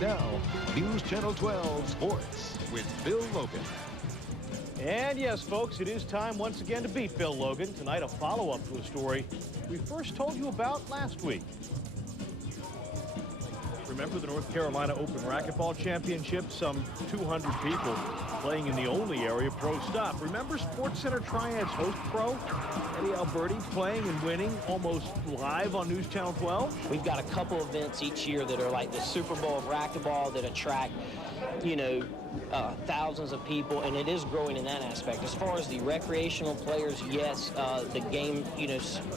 Now, News Channel 12 Sports with Phil Logan. And yes, folks, it is time once again to beat Phil Logan. Tonight, a follow-up to a story we first told you about last week. Remember the North Carolina Open Racquetball Championship? Some 200 people playing in the only area pro stop. Remember SportsCenter Triad's host pro, Eddie Alberti, playing and winning almost live on News Channel 12? We've got a couple events each year that are like the Super Bowl of racquetball that attract, thousands of people, and it is growing in that aspect. As far as the recreational players, yes, the game,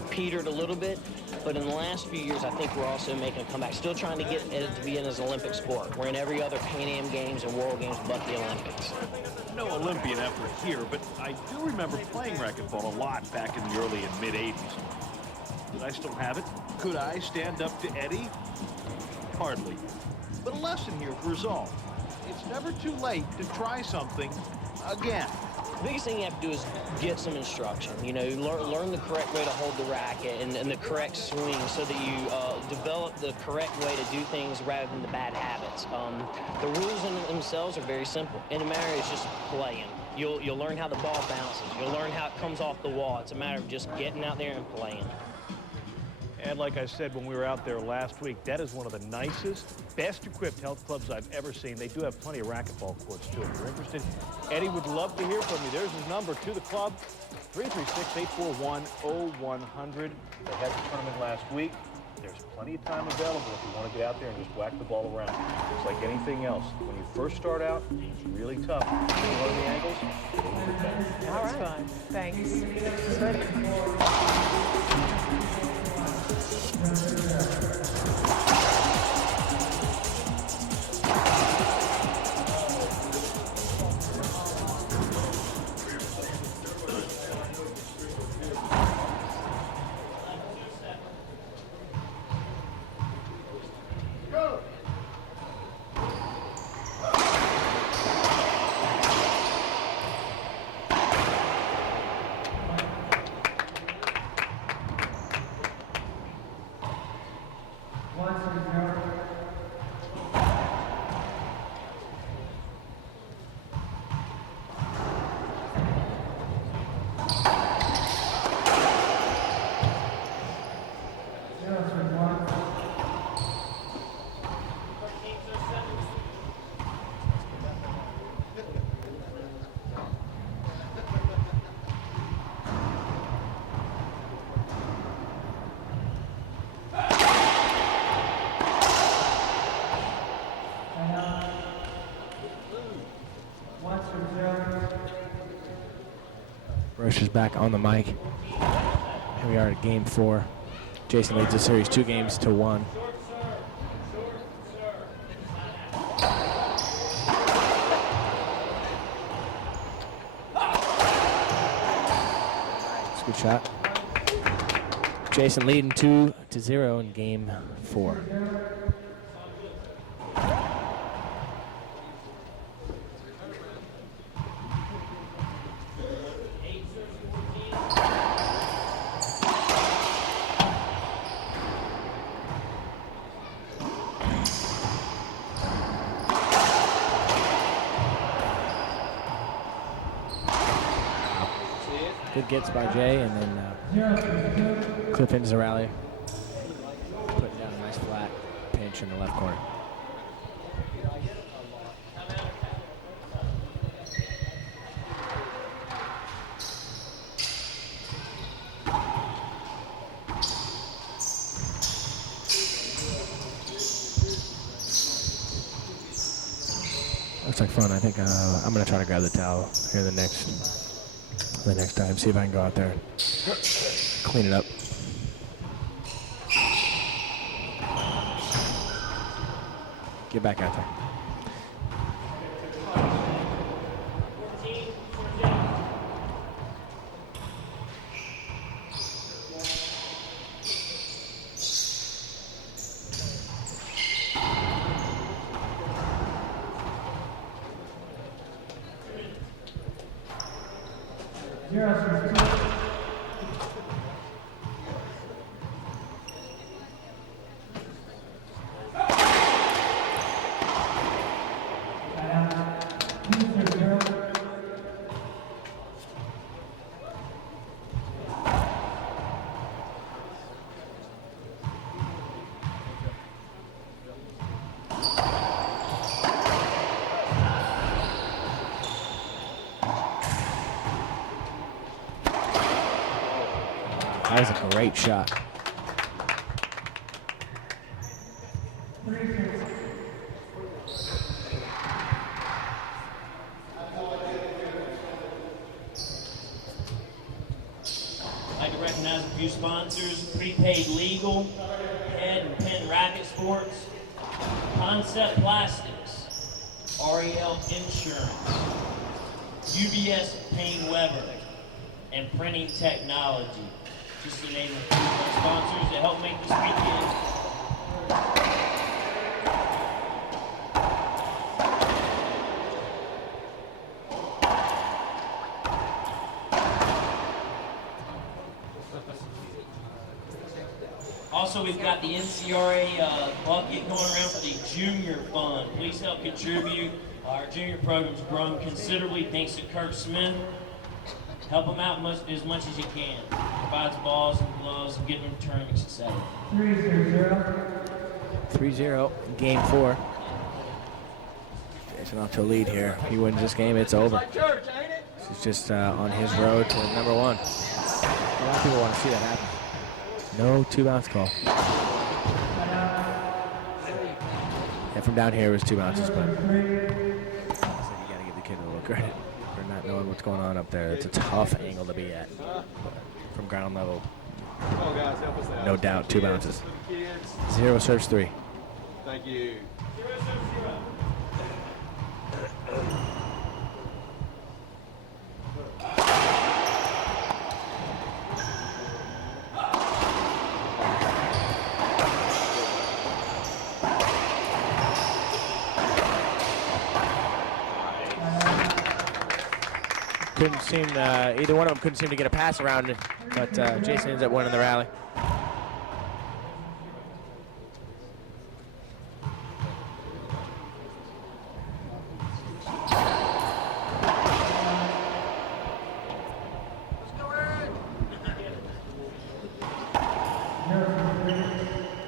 petered a little bit, but in the last few years, I think we're also making a comeback. Still trying to get it to be in as an Olympic sport. We're in every other Pan Am Games and World Games but the Olympics. No Olympian effort here, but I do remember playing racquetball a lot back in the early and mid-'80s. Did I still have it? Could I stand up to Eddie? Hardly. But a lesson here for us all. It's never too late to try something again. The biggest thing you have to do is get some instruction. Learn the correct way to hold the racket and the correct swing so that you develop the correct way to do things rather than the bad habits. The rules in themselves are very simple. In a matter is just playing. You'll learn how the ball bounces. You'll learn how it comes off the wall. It's a matter of just getting out there and playing. And like I said when we were out there last week, that is one of the nicest, best-equipped health clubs I've ever seen. They do have plenty of racquetball courts, too. If you're interested, Eddie would love to hear from you. There's his number to the club, 336-841-0100. They had the tournament last week. There's plenty of time available if you want to get out there and just whack the ball around. It's like anything else. When you first start out, it's really tough. You learn the angles, All right. Fun. Thanks. Ready. Roche is back on the mic. Here we are at game 4. Jason leads the series 2-1. It's a good shot. Jason leading 2-0 in game 4. Good gets by Jay, and then Cliff ends the rally. Putting down a nice flat pinch in the left corner. Looks like fun. I think I'm going to try to grab the towel here the next time, see if I can go out there, clean it up. Get back out there. Great shot. I'd like to recognize a few sponsors: Prepaid Legal, Head and Pin Racket Sports, Concept Plastics, REL Insurance, UBS Payne Weber, and Printing Technology. Just to name a few of our sponsors that help make this weekend. Also, we've got the NCRA bucket going around for the Junior Fund. Please help contribute. Our junior program's grown considerably thanks to Kirk Smith. Help them out as much as you can. Provides balls and gloves and get them to tournaments, etc. 3-0, game 4. Jason off to a lead here. If he wins this game, it's over. This is just on his road to number 1. A lot of people want to see that happen. No 2-bounce call. Yeah, from down here it was 2 bounces, but I said you gotta give the kid a little credit for not knowing what's going on up there. It's a tough angle to be at from ground level. No doubt, 2 bounces. 0 serves 3. Thank you. 0 couldn't seem, either one of them couldn't seem to get a pass around it, but Jason ends up winning the rally.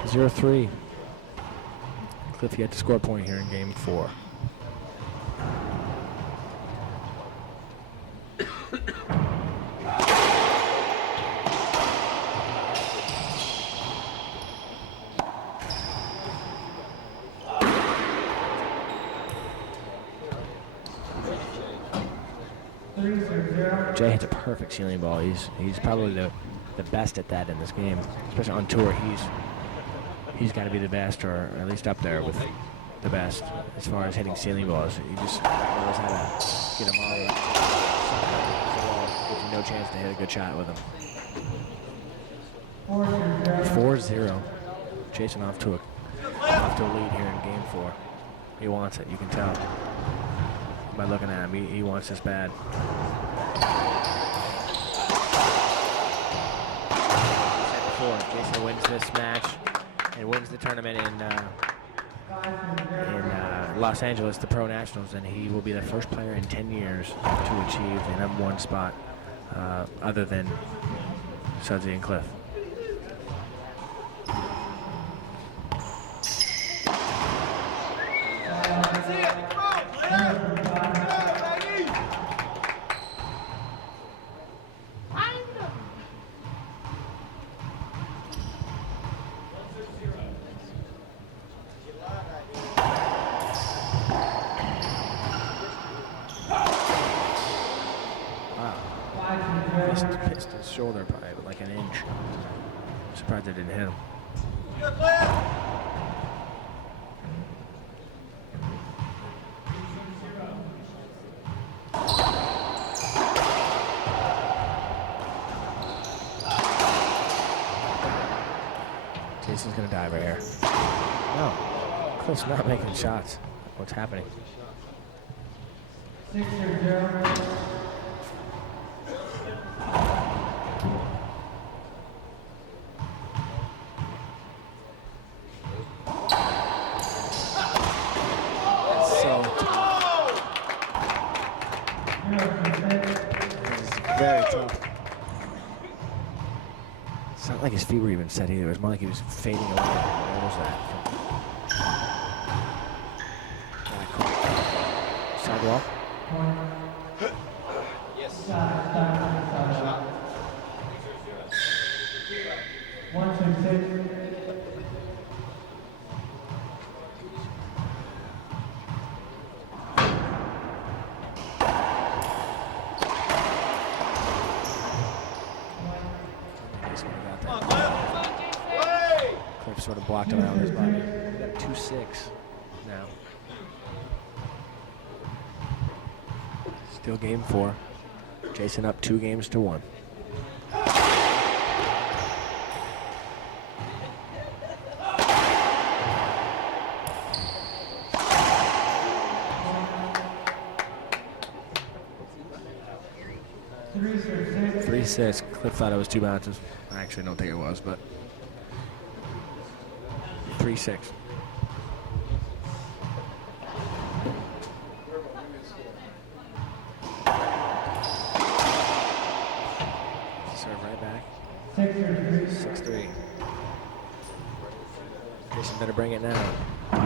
Zero 3. Cliff yet to score a point here in game 4. Jay hits a perfect ceiling ball. He's probably the best at that in this game, especially on tour. He's got to be the best, or at least up there with the best as far as hitting ceiling balls. He just knows how to get them all gives you no chance to hit a good shot with them. 4-0. Jason off to a lead here in game 4. He wants it. You can tell by looking at him. He wants this bad. Jason wins this match and wins the tournament in Los Angeles, the Pro Nationals, and he will be the first player in 10 years to achieve the number 1 spot other than Sudsy and Cliff. Missed his shoulder by like an inch. Surprised I didn't hit him. Jason's gonna dive right here. No, Cliff's not making shots. What's happening? 6-0. Very tough. It's not like his feet were even set either. It was more like he was fading away. What was that? Sidewall. Yes. Cliff sort of blocked him out with his body. We got 2-6 now. Still game 4. Jason up 2-1. Six. Cliff thought it was 2 bounces. I actually don't think it was, but 3-6. Serve right back. 6-3. Jason better bring it now. He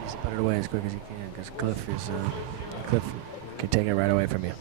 needs to put it away as quick as he can because Cliff can take it right away from you.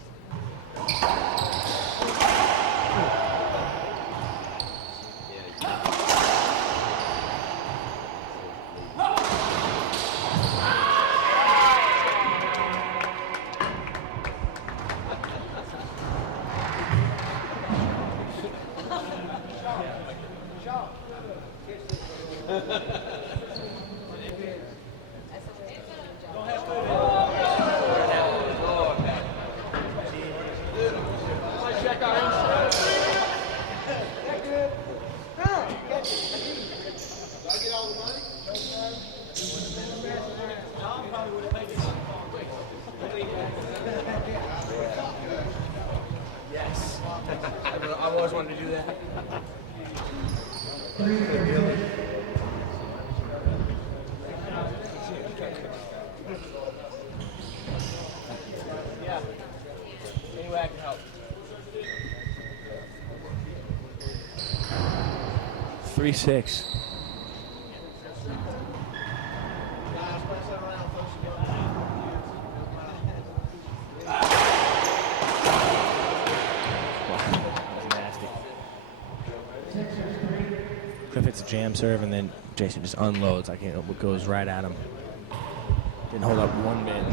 Six. Cliff hits a jam serve and then Jason just unloads. Like, it goes right at him. Didn't hold up 1 bit.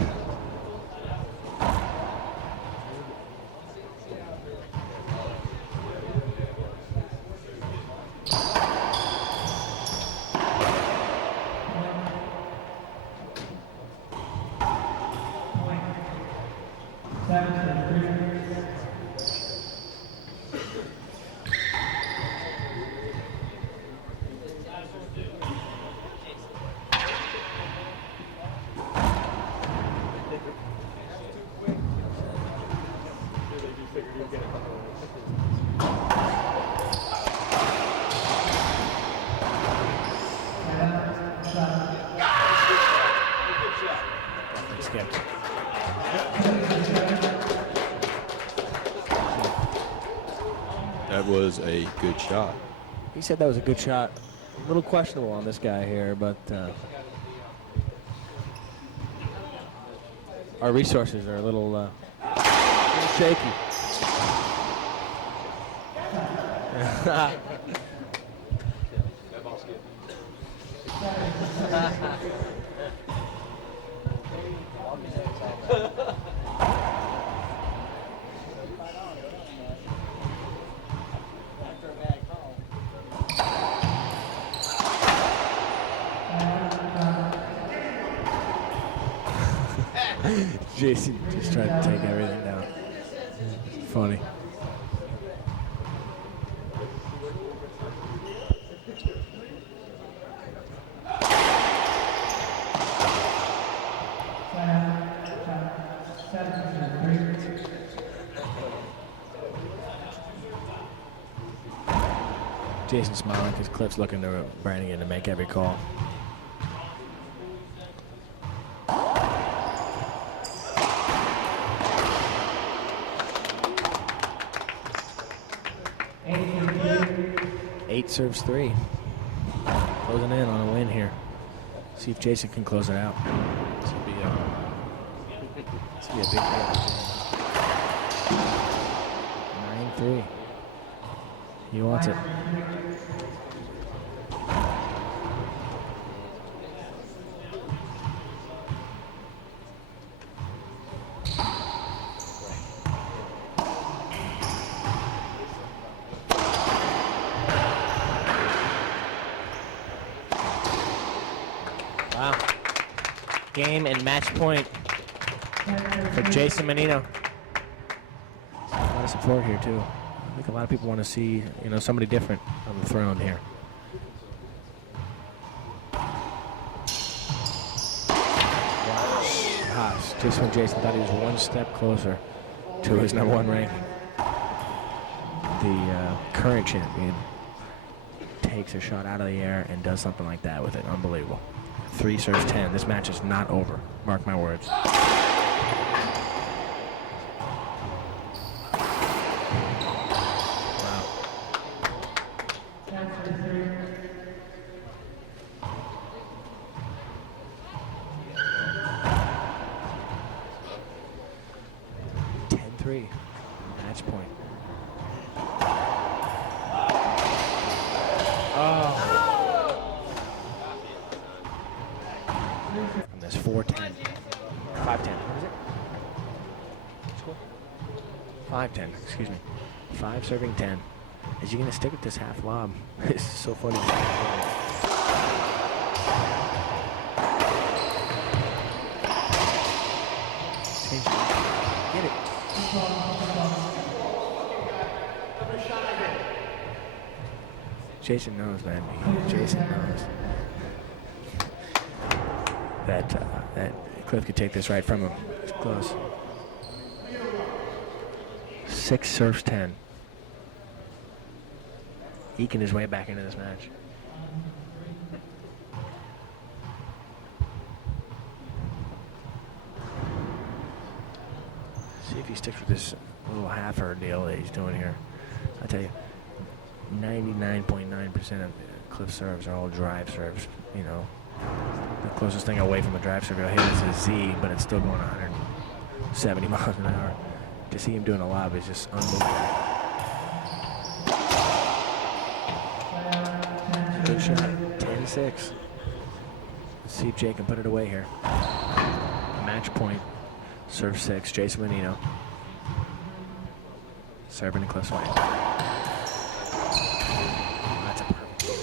That was a good shot. He said that was a good shot. A little questionable on this guy here, but our resources are a little shaky. Jason just tried to take everything down. Funny. Jason's smiling because Cliff's looking to Brannigan to make every call. Serves 3. Closing in on a win here. See if Jason can close it out. This will be a big deal. 9-3. He wants it. Wow. Game and match point for Jason Mannino. A lot of support here too. I think a lot of people want to see, somebody different on the throne here. Gosh, just when Jason thought he was one step closer to his #1 ranking, the current champion takes a shot out of the air and does something like that with it. Unbelievable. 3 serves 10. This match is not over. Mark my words. Match point. And there's 4-10. 5-10. What is it? Score? 5-10, excuse me. 5 serving 10. Is he going to stick with this half lob? It's so funny. Get it. Jason knows, man. Jason knows that Cliff could take this right from him. It's close. 6 serves 10. Eking his way back into this match. See if he sticks with this little half-hour deal that he's doing here. I tell you, 99.9% of Cliff serves are all drive serves. The closest thing away from a drive serve he'll hit is a Z, but it's still going 170 miles an hour. To see him doing a lob is just unbelievable. Good shot. 10-6. Let's see if Jay can put it away here. Match point. Serve 6. Jason Mannino. Serving to Cliff Swain. That's a perfect game.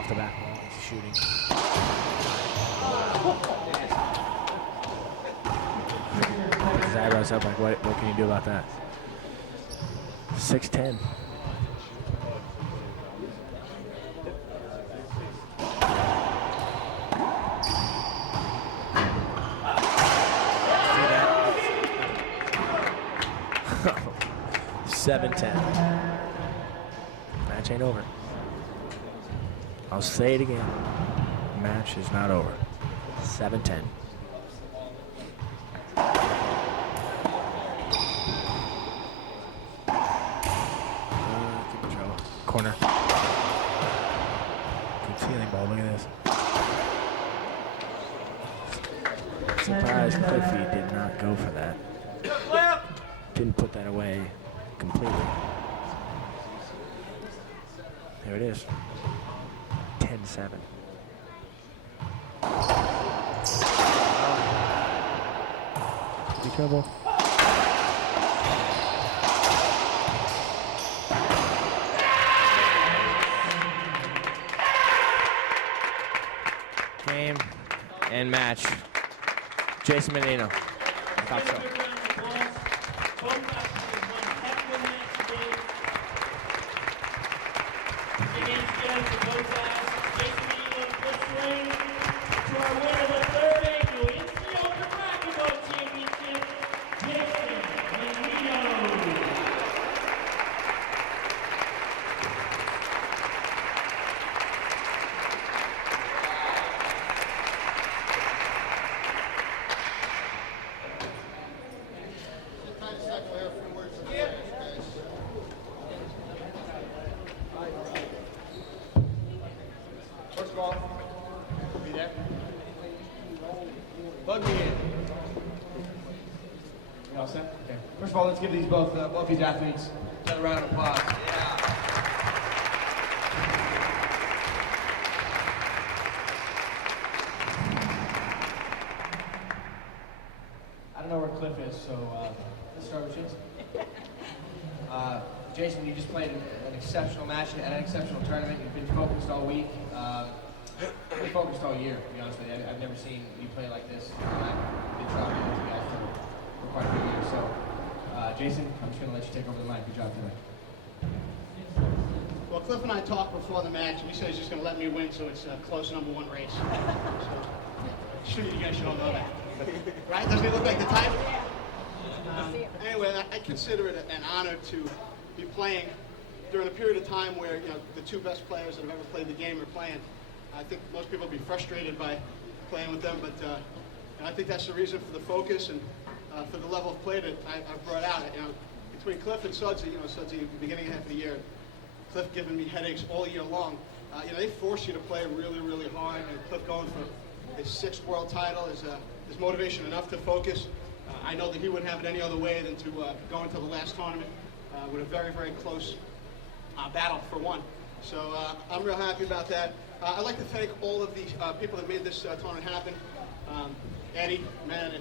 Off the back wall, he's shooting. Puts his eyebrows up like, what can you do about that? 6-10. Seven 10. Match ain't over. I'll say it again. Match is not over. 7-10. Keep control. Corner. Good feeling ball. Look at this. Surprised Cliffy did not go for that. Didn't put that away completely. There it is. 10-7. Be trouble. Game and match. Jason Mannino. I thought so. To our winner of the 3rd annual NCO Racquetball Championship, Jason Mannino. First of all, be there. Plug me in. You all set? Okay. First of all, let's give these both these athletes a another round of applause. I don't know where Cliff is, so let's start with Jason. Jason, you just played an exceptional match at an exceptional tournament. You've been focused all week. You've been focused all year, to be honest with you. I've never seen you play like this. I've been traveling with you guys for quite a few years. So, Jason, I'm just going to let you take over the mic. Good job tonight. Well, Cliff and I talked before the match, and he said he's just going to let me win, so it's a close #1 race. So, sure, you guys should all know that. Right? Doesn't he look like the type? Anyway, I consider it an honor to be playing during a period of time where the two best players that have ever played the game are playing. I think most people will be frustrated by playing with them, but I think that's the reason for the focus and for the level of play that I've brought out. Between Cliff and Sudsy, Sudsy at the beginning of half of the year, Cliff giving me headaches all year long. They force you to play really, really hard, and Cliff going for his 6th world title is motivation enough to focus. I know that he wouldn't have it any other way than to go into the last tournament with a very, very close battle for one. So I'm real happy about that. I'd like to thank all of the people that made this tournament happen. Eddie, man,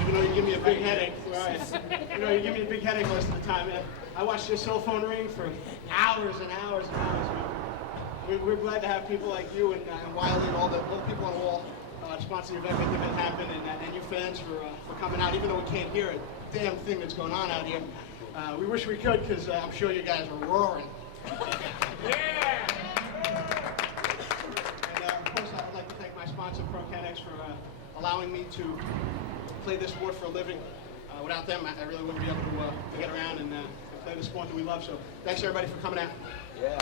even though you give me a big headache, you give me a big headache most of the time, man. I watched your cell phone ring for hours and hours and hours. We're glad to have people like you and Wiley and all the people on the wall sponsor the event, make the event happen, and you fans for coming out, even though we can't hear a damn thing that's going on out here. We wish we could, because I'm sure you guys are roaring. Yeah! And of course, I'd like to thank my sponsor, ProCanex, for allowing me to play this sport for a living. Without them, I really wouldn't be able to get around and play the sport that we love. So thanks, everybody, for coming out. Yeah.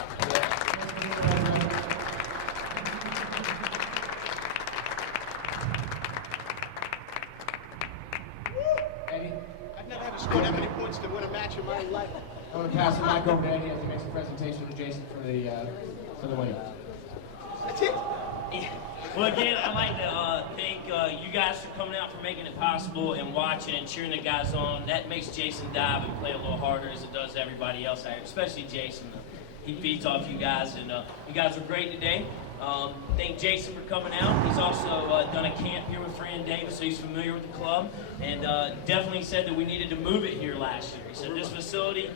Eddie? I've never had to score that many points to win a match in my life. I'm going to pass the mic over to Eddie as he makes a presentation to Jason for the winner. That's it. Well, again, I'd like to thank you guys for coming out, for making it possible and watching and cheering the guys on. That makes Jason dive and play a little harder as it does everybody else out here, especially Jason. He feeds off you guys, and you guys are great today. Thank Jason for coming out. He's also done a camp here with Fran Davis, so he's familiar with the club, and definitely said that we needed to move it here last year. He said this facility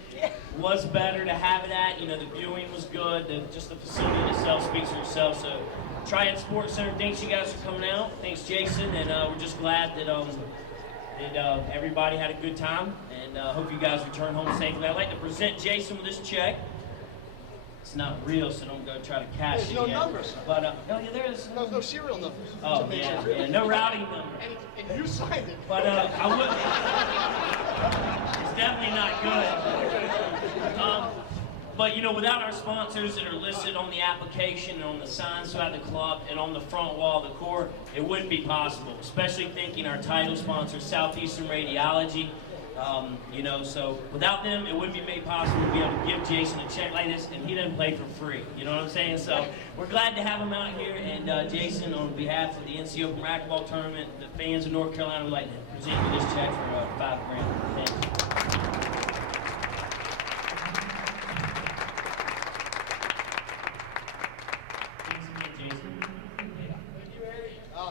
was better to have it at. The viewing was good. Just the facility in itself speaks for itself. So Triad Sports Center, thanks you guys for coming out. Thanks Jason, and we're just glad that everybody had a good time, and hope you guys return home safely. I'd like to present Jason with this check. It's not real, so don't go try to cash There's it no yet. numbers. But no, yeah, there is. No serial numbers. Oh yeah, no routing number. And you signed it. But I would. It's definitely not good. But without our sponsors that are listed on the application and on the signs throughout the club and on the front wall of the court, it wouldn't be possible. Especially thanking our title sponsor, Southeastern Radiology. So without them, it wouldn't be made possible to be able to give Jason a check like this, and he doesn't play for free. You know what I'm saying? So we're glad to have him out here, and Jason, on behalf of the NC Open Racquetball Tournament, the fans of North Carolina, would like to present you this check for $5,000. Thank you.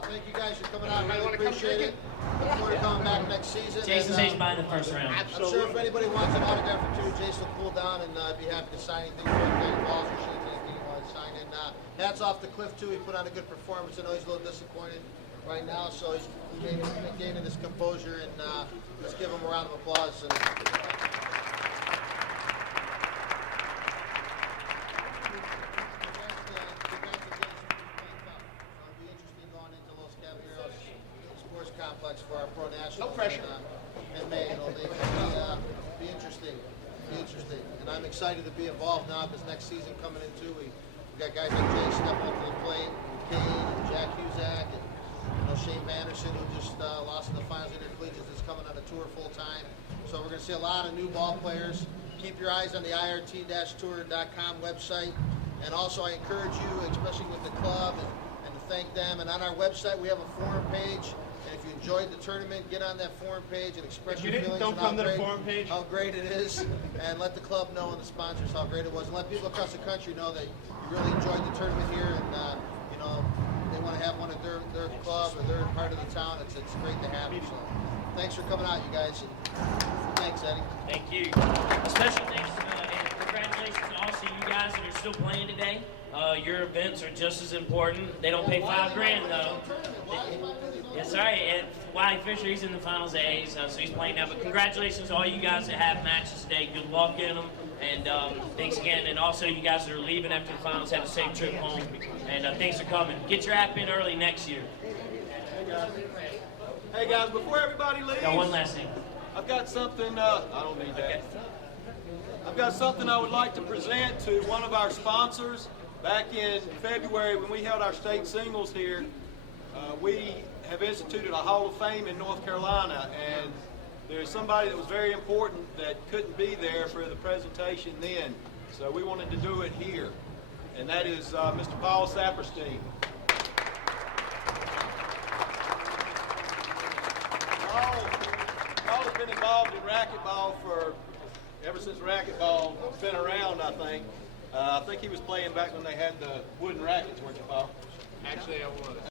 Thank you guys for coming out. I really appreciate it. Look forward to coming back next season. Jason says bye in the first round. I'm sure if anybody wants an autograph or two, Jason will cool down and be happy to sign anything for any balls or shades, anything you want to sign. And hats off to Cliff, too. He put on a good performance. I know he's a little disappointed right now, so he's gaining his composure. And let's give him a round of applause. And, complex for our pro nationals. No pressure. In May, be interesting. And I'm excited to be involved now because next season coming in too, we got guys like Jay stepping up to the plate, Kane and Jack Huzak, and Shane Vanderson, who just lost in the finals of intercollegiates, is coming on a tour full time. So we're going to see a lot of new ball players. Keep your eyes on the IRT-tour.com website. And also I encourage you, especially with the club, and to thank them. And on our website we have a forum page. And if you enjoyed the tournament, get on that forum page and express If you your didn't, feelings don't on come to the forum page. how great it is, and let the club know and the sponsors how great it was, and let people across the country know that you really enjoyed the tournament here, and you know, they want to have one at their club or their part of the town. It's great to have it. So thanks for coming out, you guys, and thanks, Eddie. Thank you. A special thanks and congratulations to also you guys that are still playing today. Your events are just as important. They don't pay $5 grand though. That's right. And Wiley Fisher, he's in the finals A's, so he's playing now. But congratulations to all you guys that have matches today. Good luck in them. And thanks again. And also you guys that are leaving after the finals, have a safe trip home. And thanks for coming. Get your app in early next year. Hey guys, before everybody leaves, Got one last thing. I've got something, I don't need that. I've got something I would like to present to one of our sponsors. Back in February when we held our state singles here, we have instituted a Hall of Fame in North Carolina, and there's somebody that was very important that couldn't be there for the presentation then. So we wanted to do it here, and that is Mr. Paul Saperstein. Paul has been involved in racquetball ever since racquetball's been around, I think. I think he was playing back when they had the wooden rackets, weren't you, Paul? Actually, I was.